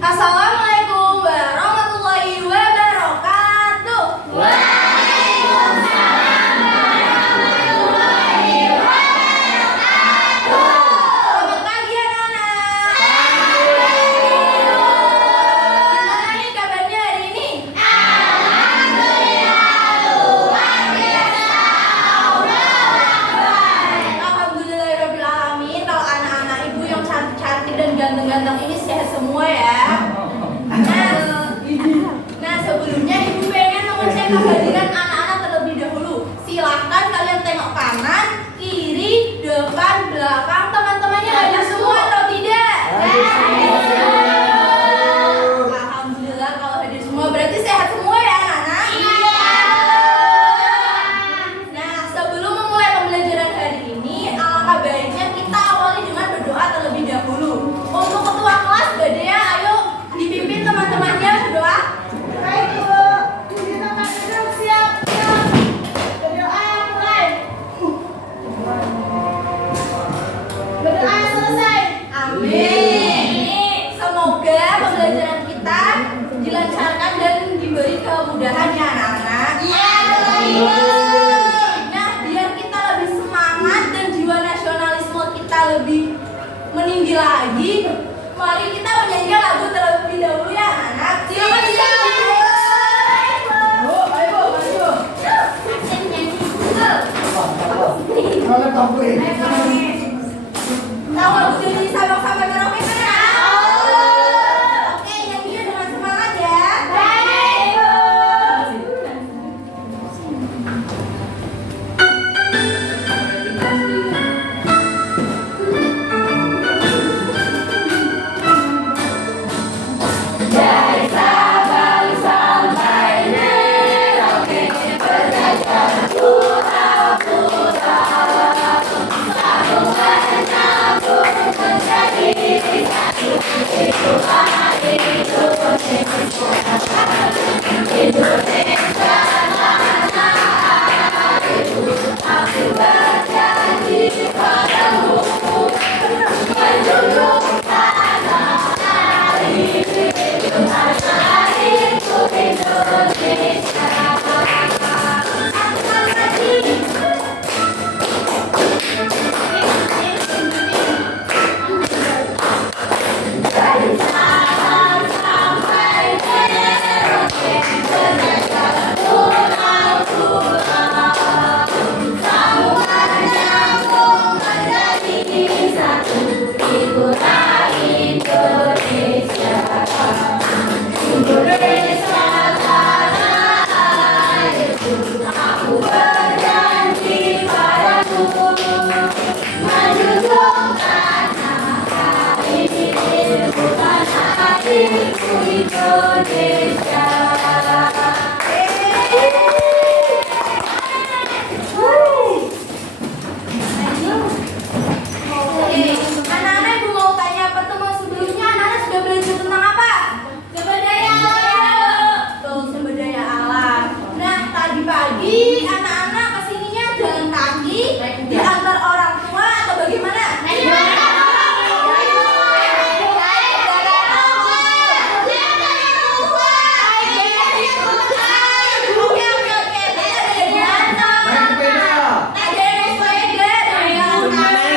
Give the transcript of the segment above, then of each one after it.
Assalamualaikum warahmatullahi wabarakatuh. Waalaikumsalam warahmatullahi wabarakatuh. Selamat pagi anak-anak. Gimana nih kabarnya hari ini? Alhamdulillah luar biasa. Alhamdulillahirabbil alamin. Kalau anak-anak ibu yang cantik-cantik dan ganteng-ganteng ini sehat semua ya. Nah, sebelumnya ibu pengen mengecek kehadiran anak-anak terlebih dahulu. Silahkan kalian tengok kanan, kiri, depan, belakang. Teman-temannya hadir semua atau tidak? Alhamdulillah kalau hadir semua berarti sehat semua ya anak-anak? Iya. Nah, sebelum memulai pembelajaran hari ini, alangkah baiknya kita awali dengan berdoa terlebih dahulu. Untuk ketua kelas, Mbak Dea, ayo dipimpin teman-temannya berdoa. Baik Bu, teman-teman duduk siap. Berdoa mulai. Berdoa selesai. Amin. Semoga pembelajaran kita dilancarkan dan diberi kemudahan ya anak-anak. Iya, Nah, biar kita lebih semangat dan jiwa nasionalisme kita lebih meninggi lagi, mari kita menyanyikan lagu terlebih dahulu ya anak-anak. Silakan dinyanyi. Bu, ayo Bu, maju. Tahu lagu jadi sama-sama karaoke kan ya? Oke, nyanyinya dengan semangat ya. baik Bu. Dari Sabang sampai Merauke, berdasar pulau-pulau, sambungan nyambung menjadi satu. Itulah Indonesia, Indonesia tanah airku. Aku berjanji padamu, menjunjung tanah airku, tanah airku Indonesia. Dari Sabang sampai Merauke, berdasar pulau-pulau, sambungan nyambung menjadi satu. Itulah Indonesia, Indonesia tanah airku. Aku berjanji padamu, menjunjung tanah airku, tanah airku Indonesia. Anak-anak ibu mau tanya pertemuan sebelumnya anak-anak sudah belajar tentang apa? Sumber daya alam. Betul, sumber daya alam. Nah, tadi pagi anak-anak kesininya jalan kaki, diantar orang tua atau bagaimana? Oke. Ada yang naik sepeda, ada yang jalan kaki.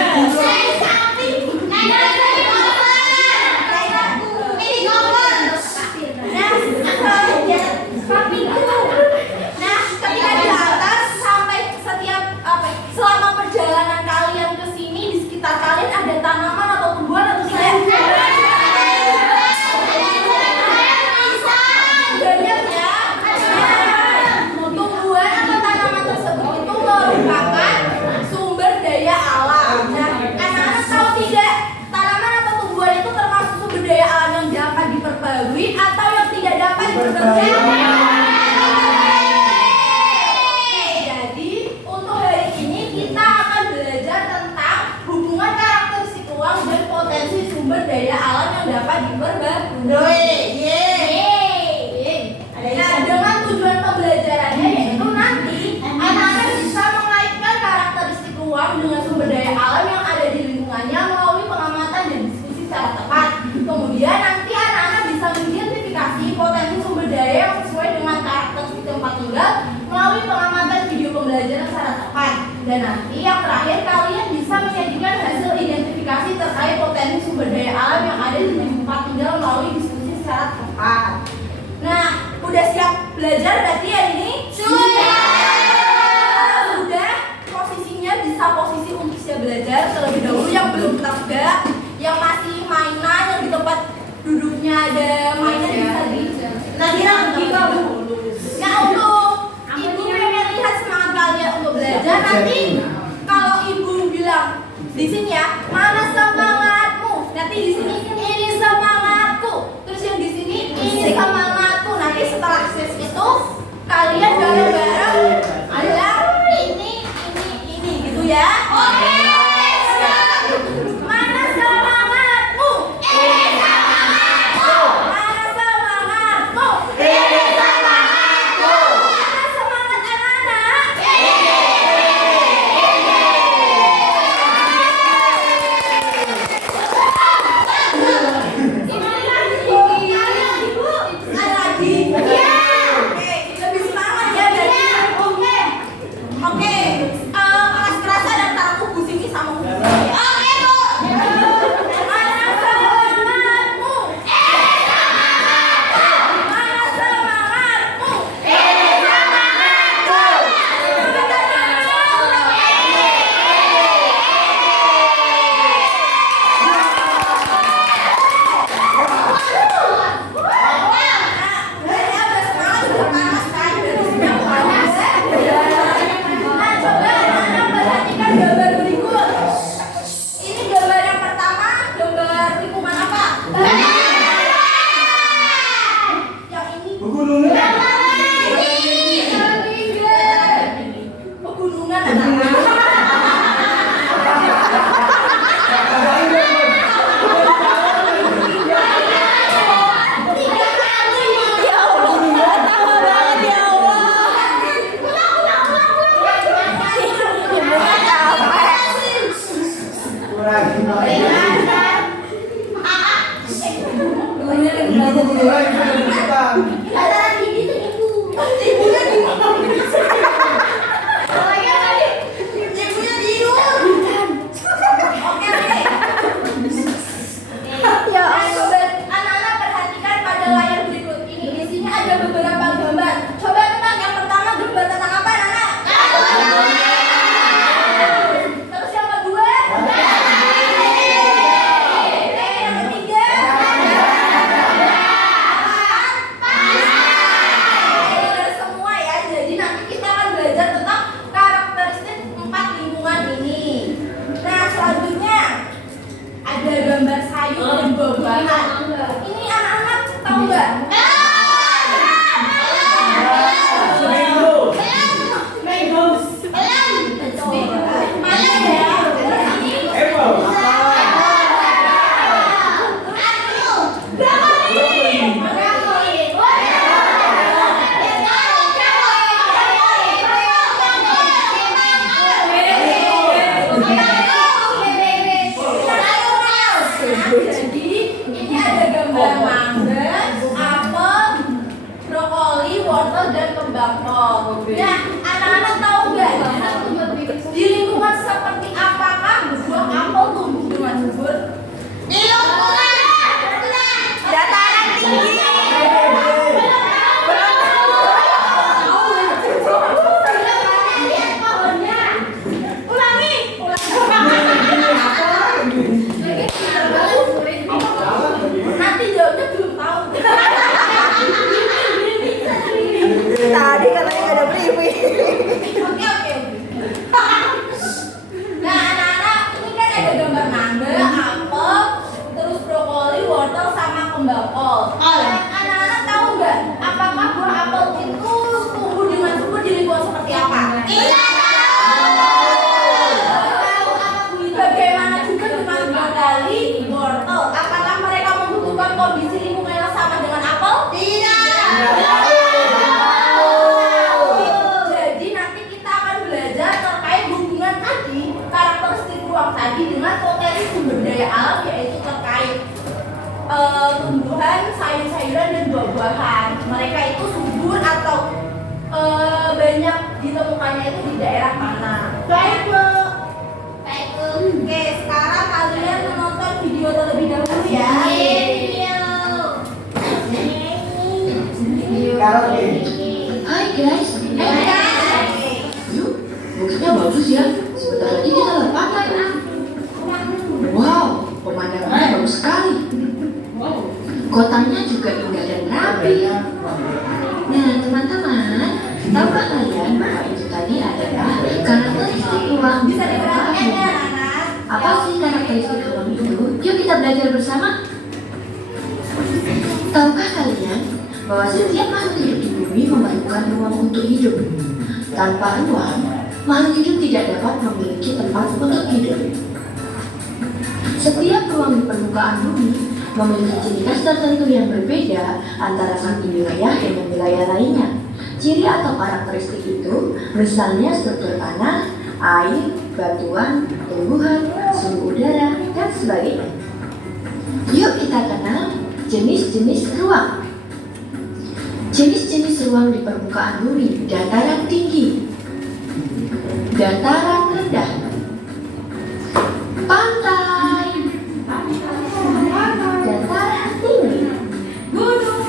Nah, ketika di atas sampai setiap selama perjalanan kalian ke sini di sekitar kalian ada tanaman atau tumbuhan atau tidak? Banyak ya. Tumbuhan atau tanaman tersebut itu merupakan sumber daya alam. Nah, anak-anak tahu tidak tanaman atau tumbuhan itu termasuk sumber daya alam yang dapat diperbarui atau yang tidak dapat diperbarui? Jadi untuk hari ini kita akan belajar tentang hubungan karakteristik uang dan potensi sumber daya alam yang dapat diperbarui. Nah, dengan tujuan pembelajarannya yaitu nanti anak-anak bisa mengaitkan karakteristik uang dengan sumber daya alam yang ada di lingkungannya melalui pengamatan dan diskusi secara tepat. Kemudian nanti anak-anak bisa belajar berarti ya ini? Sudah. Sudah, posisinya bisa posisi untuk siap belajar terlebih dahulu. Yang belum tegak, yang masih mainan, yang di tempat duduknya ada mainan bisa di. Nanti lagi kamu. Ya untuk ibu pengen lihat semangat kalian untuk belajar. Nanti kalau ibu bilang di sini ya, mana semangatmu? Nanti di sini ini semangatku. Terus yang di sini ini semangatku. Nanti setelah ses itu kalian bareng-bareng bilang ini gitu ya. Oke. Mana semangatmu? Ini semangatku. Mana semangatku? Ini semangatku. Mana semangat anak-anak? Anak-anak perhatikan pada layar berikut ini. Di sini ada beberapa gambar. Coba tebak yang pertama gambar tentang apa, anak-anak? Terus yang kedua? Yang ketiga? Benar semua ya. Jadi nanti kita akan belajar tentang karakteristik 4 lingkungan ini. Nah, selanjutnya ada gambar sayur dan buah-buahan. Ini anak-anak tahu nggak? Mana ya? Jadi ini ada gambar mangga, apel, brokoli, wortel dan kembang kol. Nah, anak-anak tahu nggak di lingkungan seperti apakah buah apel tumbuh dengan subur? Di lingkungan dataran tinggi. Nanti jawabnya belum tahu. Tadi katanya nggak ada briefing. Oke. Nah, anak-anak ini kan ada gambar mangga, apel, terus brokoli, wortel sama kembang kol. Dan anak-anak tahu nggak apakah buah apel itu tumbuh dengan subur di lingkungan seperti apa? Iya. Bagaimana juga dengan brokoli, wortel? Apakah mereka membutuhkan kondisi lingkungan yang sama dengan apel? Tidak. Jadi nanti kita akan belajar terkait hubungan tadi, karakteristik ruang tadi dengan potensi sumber daya alam, yaitu terkait tumbuhan, sayur-sayuran dan buah-buahan. Mereka itu subur atau banyak ditemukannya itu di daerah mana? Baik, Bu. Oke, sekarang kalian menonton video terlebih dahulu ya. Video. Kalau Kotanya juga indah dan rapi. Nah, teman-teman, tahukah kalian bahwa itu tadi adalah karakteristik ruang di Bisa permukaan diperhatikan ya, bumi? anak-anak. Apa sih karakteristik ruang itu? Yuk kita belajar bersama. Tahukah kalian bahwa setiap makhluk hidup di bumi memerlukan ruang untuk hidup? Tanpa ruang, makhluk hidup tidak dapat memiliki tempat untuk hidup. Setiap ruang di permukaan bumi memiliki ciri khas tertentu yang berbeda antara satu wilayah dengan wilayah lainnya. Ciri atau karakteristik itu misalnya struktur tanah, air, batuan, tumbuhan, suhu udara, dan sebagainya. Yuk kita kenal jenis-jenis ruang. Jenis-jenis ruang di permukaan bumi: dataran tinggi, dataran rendah, pantai, dataran tinggi, gunung.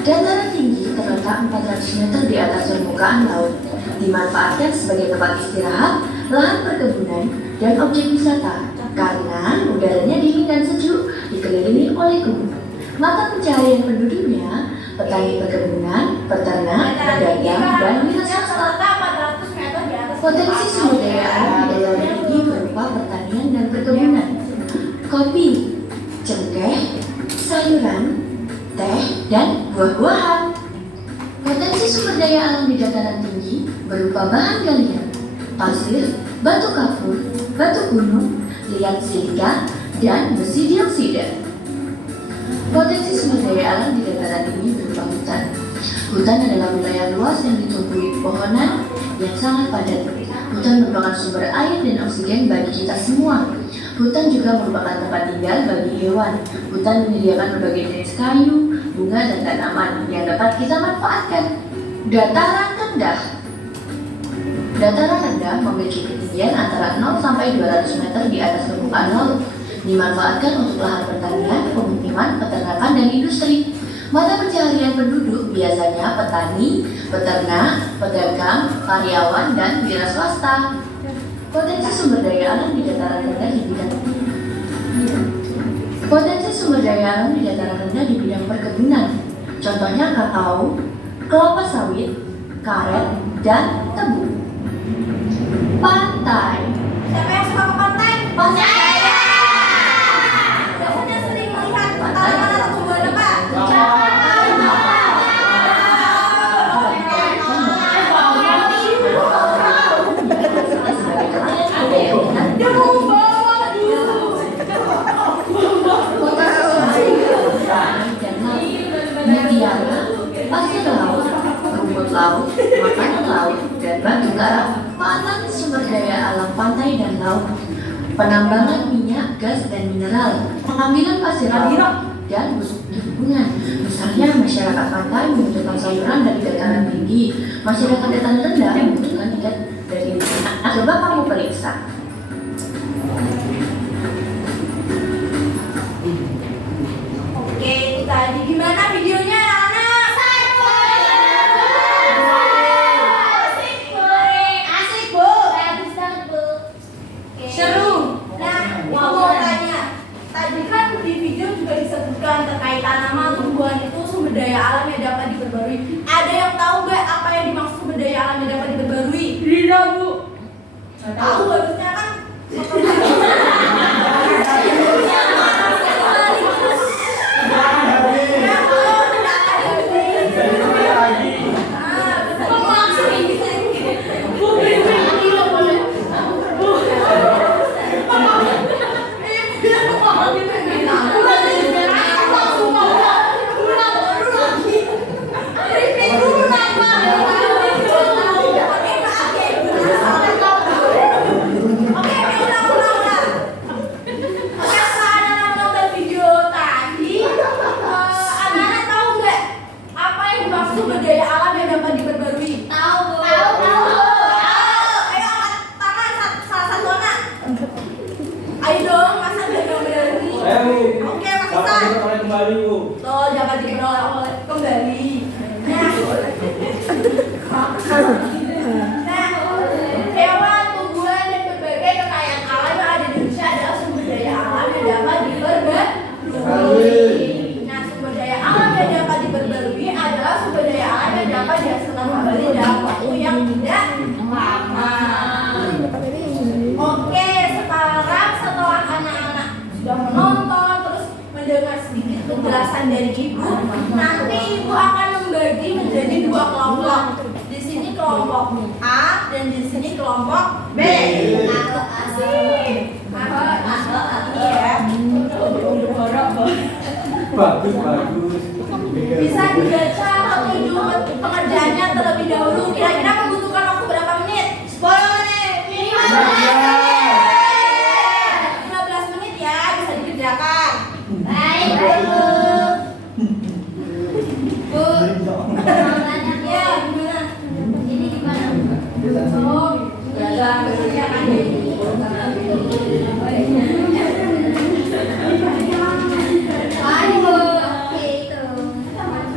Dataran tinggi terletak 400 meter di atas permukaan laut, dimanfaatkan sebagai tempat istirahat, lahan perkebunan, dan objek wisata karena udaranya dingin dan sejuk, dikelilingi oleh gumuk. Mata pencaharian penduduknya petani perkebunan, peternak, pedagang, dan wira swasta. Potensi sumber daya alam di dataran tinggi berupa pertanian dan perkebunan, kopi, cengkeh, sayuran, teh, dan buah-buahan. Potensi sumber daya alam di dataran tinggi berupa bahan galian, pasir, batu kapur, batu gunung, liat silika, dan besi dioksida. Potensi sumber daya alam di dataran tinggi berupa hutan. Hutan adalah wilayah luas yang ditumbuhi pepohonan yang sangat padat. Hutan merupakan sumber air dan oksigen bagi kita semua. Hutan juga merupakan tempat tinggal bagi hewan. Hutan menyediakan berbagai jenis kayu, bunga, dan tanaman yang dapat kita manfaatkan. Dataran rendah. Dataran rendah memiliki ketinggian antara 0 sampai 200 meter di atas permukaan laut. Dimanfaatkan untuk lahan pertanian, pemukiman, peternakan, dan industri. Mata pencaharian penduduk biasanya petani, peternak, pedagang, karyawan, dan wira swasta. Potensi sumber daya alam di dataran rendah di bidang perkebunan. Contohnya kakao, kelapa sawit, karet, dan tebu. Pantai. Siapa yang suka ke pantai? Pantai. Kamu udah sering melihat tanaman atau tumbuhan apa? Mutiara, pasir laut, rumput laut, makanan laut, dan batu karang. Pangan sumber daya alam pantai dan laut. Penambangan minyak, gas, dan mineral. Pengambilan pasir laut dan busuk lingkungan. Misalnya masyarakat pantai membutuhkan saluran dari dataran tinggi, masyarakat dataran rendah membutuhkan ikan dari lingkungan. Coba kamu periksa. Oke, itu tadi gimana videonya, anak? Asik, Bu. Bagus banget, Bu. Seru. Nah, aku mau tanya. Tadi kan di video juga disebutkan terkait tanaman, tumbuhan itu sumber daya alam yang dapat diperbarui. Ada yang tahu nggak apa yang dimaksud sumber daya alam yang dapat diperbarui? Tidak, Bu. Tahu harusnya kan. Sumber daya alam yang dapat diperbarui. Tahu. Ayo angkat tangan salah satu anak. Ayo dong, masa udah yang berani. Oke, Mas Isan. Tuh, jangan diperoleh kembali. Nah, hewan, tumbuhan, dan berbagai kekayaan alam yang ada di Indonesia adalah sumber daya alam yang dapat diperbarui. mendengar sedikit penjelasan dari ibu, nanti ibu akan membagi menjadi dua kelompok. Di sini kelompok A dan di sini kelompok B. Asik. Ini ya. Bagus. Bisa dibaca atau tujuh pengerjaannya terlebih dahulu. Kira-kira membutuhkan waktu berapa menit? 10 menit. Minimal 15 menit ya, bisa dikerjakan. Baik, Bu. Bu. Ya, gimana? Ini gimana? Oh, sudah kerjakan ini. Ayo.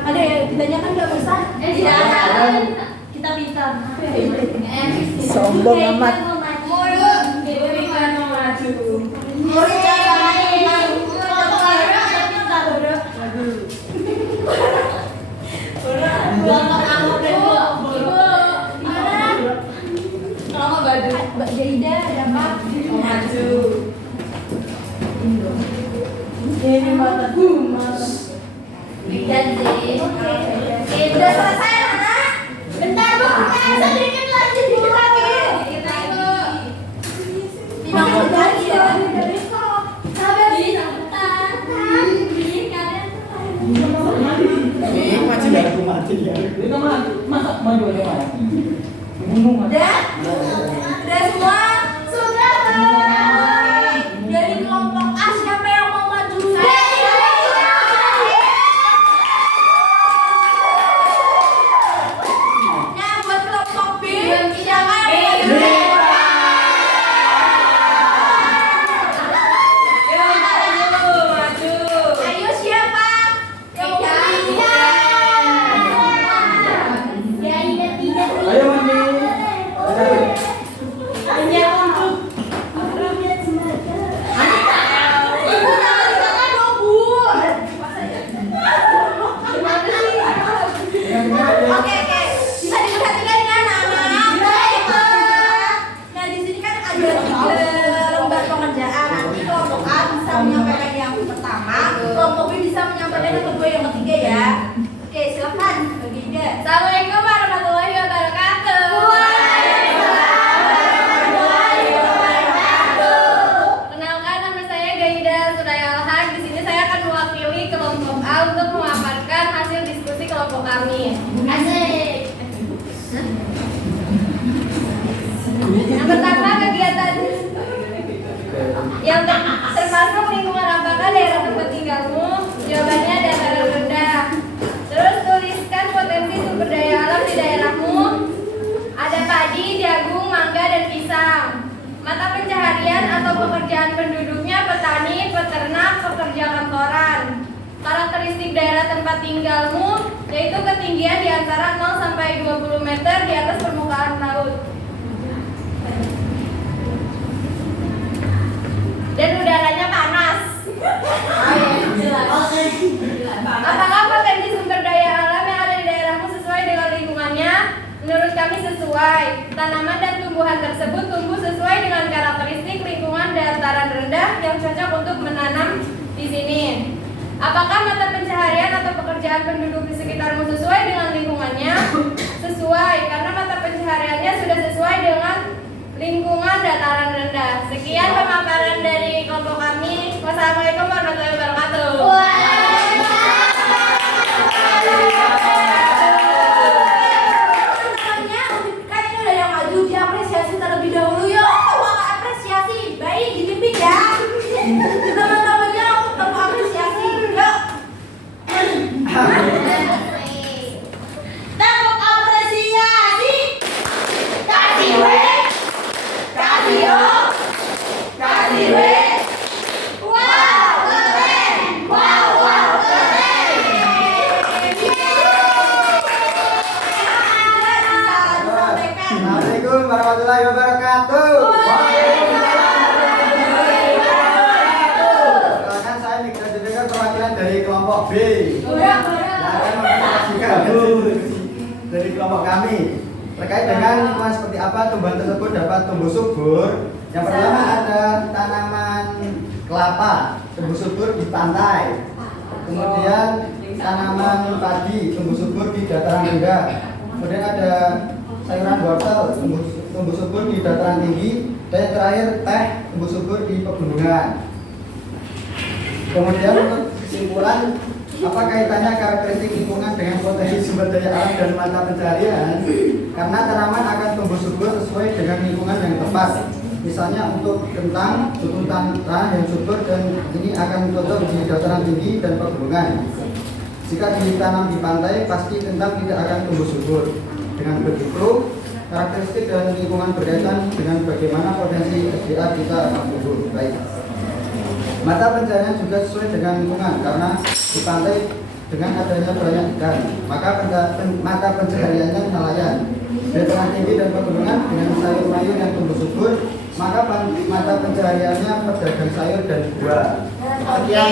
Ada ya, ditanyakan nggak besar? Tidak ada. Kita pintar. Sombong amat. Mbak Jaida ada apa? Maju. Ini mata Lihat sih. Oke, udah selesai anak. Bentar Bu, sedikit lagi, dikit lagi. Dimakan lagi ya. Sabar di sebentar. Udah semua? Sudah. Dari kelompok A siapa yang mau maju? Nah, buat kelompok B siapa yang mau maju? Ayo siapa? Yang mau maju? Ayo Mandi. Oke, bisa diperhatikan ya anak-anak. Baik. Nah, di sini kan ada 3 lembar pengerjaan. Nanti kelompok A bisa menyampaikan yang pertama, kelompok B bisa menyampaikan yang kedua, yang ketiga ya. Oke, silakan Mbak Gida. Assalamualaikum warahmatullahi wabarakatuh. Kenalkan, nama saya Gaida Suraya Alhaj. Di sini saya akan mewakili kelompok A untuk memaparkan hasil diskusi kelompok kami. Asik. Yang pertama, kegiatan yang termasuk lingkungan apakah daerah tempat tinggalmu? Jawabannya dataran rendah. Terus tuliskan potensi sumber daya alam di daerahmu. Ada padi, jagung, mangga, dan pisang. Mata pencaharian atau pekerjaan penduduknya petani, peternak, pekerja kantoran. Karakteristik daerah tempat tinggalmu yaitu ketinggian di antara 0 sampai 20 meter di atas permukaan laut. Dan udaranya panas. Apakah potensi sumber daya alam yang ada di daerahmu sesuai dengan lingkungannya? Menurut kami sesuai. Tanaman dan tumbuhan tersebut tumbuh sesuai dengan karakteristik lingkungan dataran rendah yang cocok untuk menanam di sini. Apakah mata pencaharian atau pekerjaan penduduk di sekitarmu sesuai dengan lingkungannya? Sesuai, karena mata pencahariannya sudah sesuai dengan lingkungan dataran rendah. Sekian pemaparan dari kelompok kami. Wassalamualaikum warahmatullahi wabarakatuh. Kan ini udah yang maju, diapresiasi terlebih dahulu yuk. Kita apresiasi, baik dipimpin ya. Teman-temannya perlu apresiasi, yuk. Tepuk apresiasi. Kasih weh, kasih yo, kasih weh. Wow, keren. Wow, keren. Assalamualaikum warahmatullahi wabarakatuh. Perkenalkan, saya Mika Jendeka, perwakilan dari kelompok B. Saya akan mempresentasikan dari kelompok kami terkait dengan lingkungan seperti apa tumbuhan tersebut dapat tumbuh subur. Yang pertama ada tanaman kelapa. tumbuh subur di pantai. Kemudian tanaman padi tumbuh subur di dataran rendah. Kemudian ada sayuran wortel tumbuh subur di dataran tinggi. Dan yang terakhir teh tumbuh subur di pegunungan. Kemudian untuk kesimpulan, apa kaitannya karakteristik lingkungan dengan potensi sumber daya alam dan mata pencaharian? Karena tanaman akan tumbuh subur sesuai dengan lingkungan yang tepat. Misalnya untuk kentang butuh tanah yang subur dan ini akan cocok di dataran tinggi dan pegunungan. Jika ditanam di pantai, pasti kentang tidak akan tumbuh subur. Dengan begitu, karakteristik dan lingkungan berkaitan dengan bagaimana potensi SDA kita akan tumbuh. Baik. Mata pencaharian juga sesuai dengan lingkungan karena di pantai dengan adanya banyak ikan, maka mata pencahariannya nelayan. Dataran tinggi dan pegunungan dengan sayur-mayur yang tumbuh subur, maka mata pencahariannya pedagang sayur dan buah. Oke,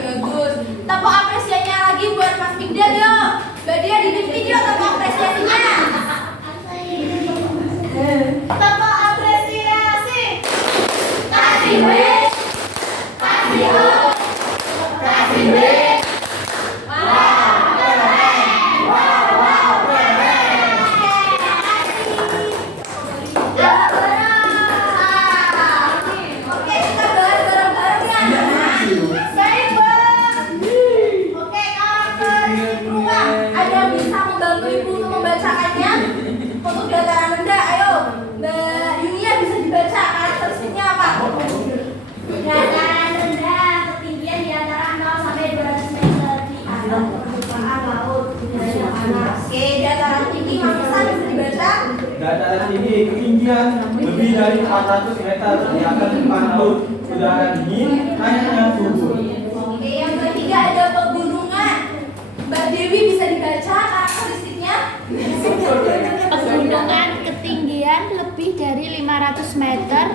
bagus. Tepuk apresiasinya lagi buat Mas Migdal yuk. Mbak Dia di video tepuk apresiasinya. Tepuk apresiasi. Kasih W. Kasih O. Kasih W. Dataran rendah, ketinggian di antara 0 sampai 200 meter di atas permukaan laut, udara panas. Oke, dataran tinggi Mas Hasan bisa dibaca. Dataran tinggi ketinggian lebih dari 400 meter di atas permukaan laut, udara dingin, hanya subur. Oke, yang ketiga ada pegunungan. Mbak Dewi bisa dibaca karakteristiknya. Pegunungan ketinggian lebih dari 500 meter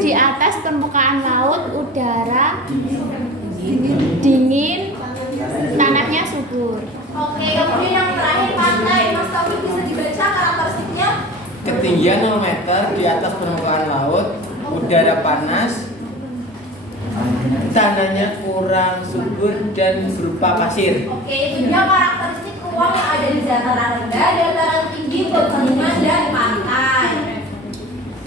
di atas permukaan laut, udara dingin, tanahnya subur. Oke, kemudian yang terakhir pantai. Mas Taufik bisa dibaca karakteristiknya. Ketinggian 0 meter di atas permukaan laut, udara panas, tanahnya kurang subur dan berupa pasir. Oke, itu dia karakteristik ruang yang ada di dataran rendah, dataran tinggi, pegunungan, dan pantai.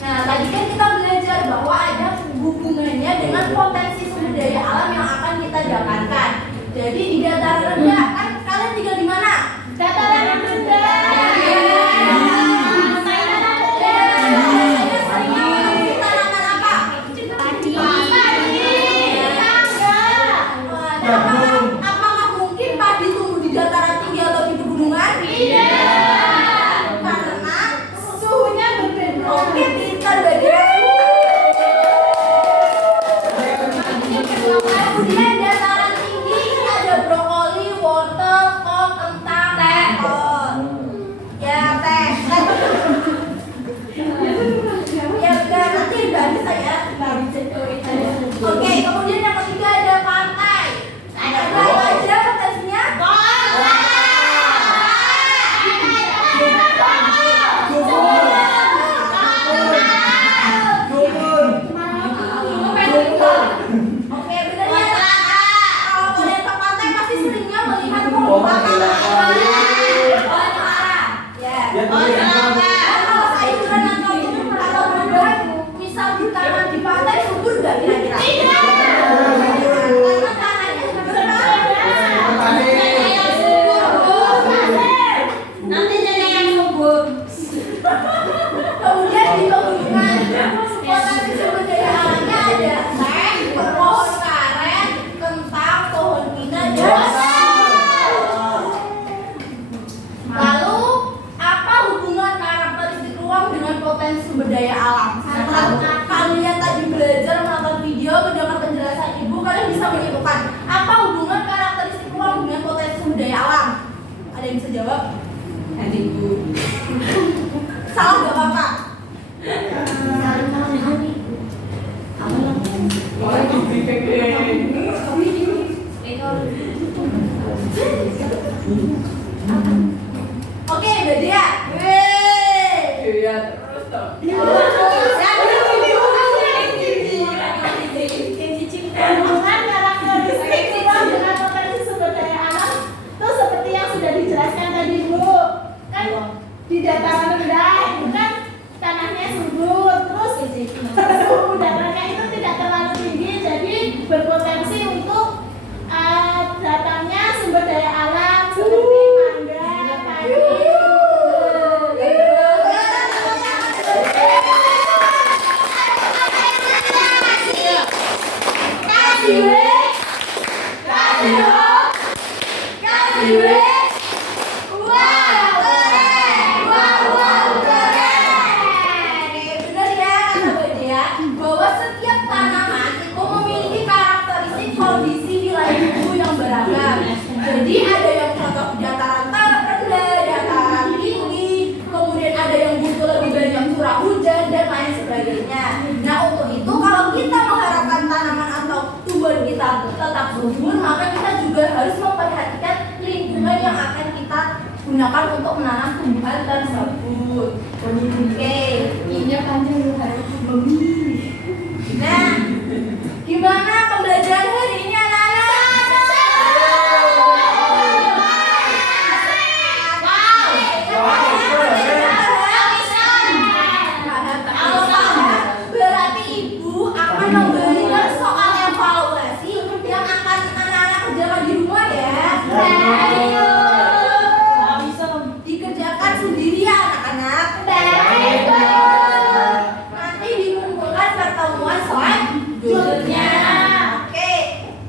Nah, tadi kan kita belajar bahwa ada hubungannya dengan potensi sumber daya alam yang akan kita dapatkan. Jadi di dataran rendah, kan kalian tinggal di mana? Dataran rendah. Tanaman apa? Padi. Apakah mungkin padi tumbuh di dataran tinggi atau di pegunungan? Tidak. Karena suhunya berbeda. Oke, pintar bagian. Kemudian dataran tinggi ini ada brokoli, wortel, kol, kentang, terong. Ya, teh. Ya udah, nanti bagi saya. Oke, kemudian yang ketiga ada pantai. Ada berapa aja potensinya? Oke, benar ya. Kalau kalian ke pantai pasti seringnya melihat pohon kelapa. Ya. Kalau sayuran atau buah, misal ditanam di pantai subur nggak kira-kira? Karena tanahnya Nanti jadi yang subur. kemudian di pegunungan potensi sumber daya alamnya ada teh, pohon karet, kentang, pohon pinang, dan lalu apa hubungan karakteristik ruang dengan potensi sumber daya alam? Setelah kalian tadi belajar menonton video, mendengar penjelasan ibu, kalian bisa menyimpulkan apa hubungan karakteristik ruang dengan potensi sumber daya alam? Ada yang bisa jawab? Ibu. Salah nggak apa-apa. Oke, udah dia. Iya, terus toh. Bener ya kata Badia, bahwa setiap tanaman itu memiliki karakteristik kondisi wilayah bumi yang beragam. Jadi ada yang cocok di dataran rendah, dataran tinggi, kemudian ada yang butuh lebih banyak curah hujan dan lain sebagainya. Nah untuk itu kalau kita mengharapkan tanaman atau tumbuhan kita tetap subur, maka kita juga harus memperhatikan lingkungan yang akan kita gunakan untuk menanam tumbuhan tersebut. Oke, ini panjang harus memilih. Nah, gimana pembelajaran hari ini anak-anak? Berarti ibu akan memberikan soal evaluasi yang akan anak-anak kerjakan di rumah ya. Dikerjakan sendiri ya anak-anak. Nanti dikumpulkan pertemuan selanjutnya. Oke,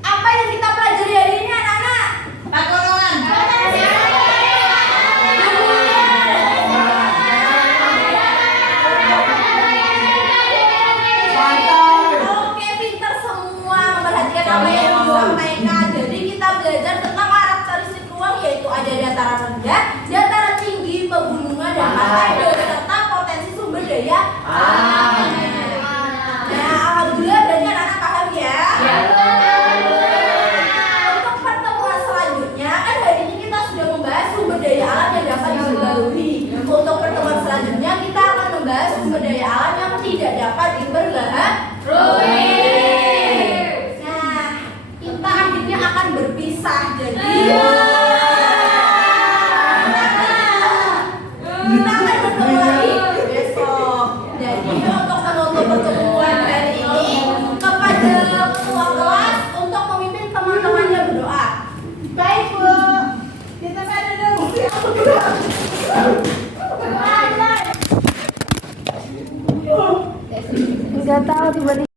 apa yang kita pelajari hari ini anak-anak? Golongan. Oke, pintar semua memperhatikan apa yang disampaikan. Jadi kita belajar tentang karakteristik ruang, yaitu ada dataran rendah, dataran tinggi, pegunungan dan pantai, beserta potensi sumber daya alam. Nah, alhamdulillah berarti anak-anak paham ya. Untuk pertemuan selanjutnya, kan hari ini kita sudah membahas sumber daya alam yang dapat diperbarui. Untuk pertemuan selanjutnya kita akan membahas sumber daya alam yang tidak dapat diperbarui. Nah, kita akhirnya akan berpisah. Jadi kita akan bertemu lagi besok. Jadi untuk menutup pertemuan hari ini, kepada ketua kelas untuk memimpin teman-temannya berdoa. Baik Bu, kita pada dulu. Nggak tahu tiba-tiba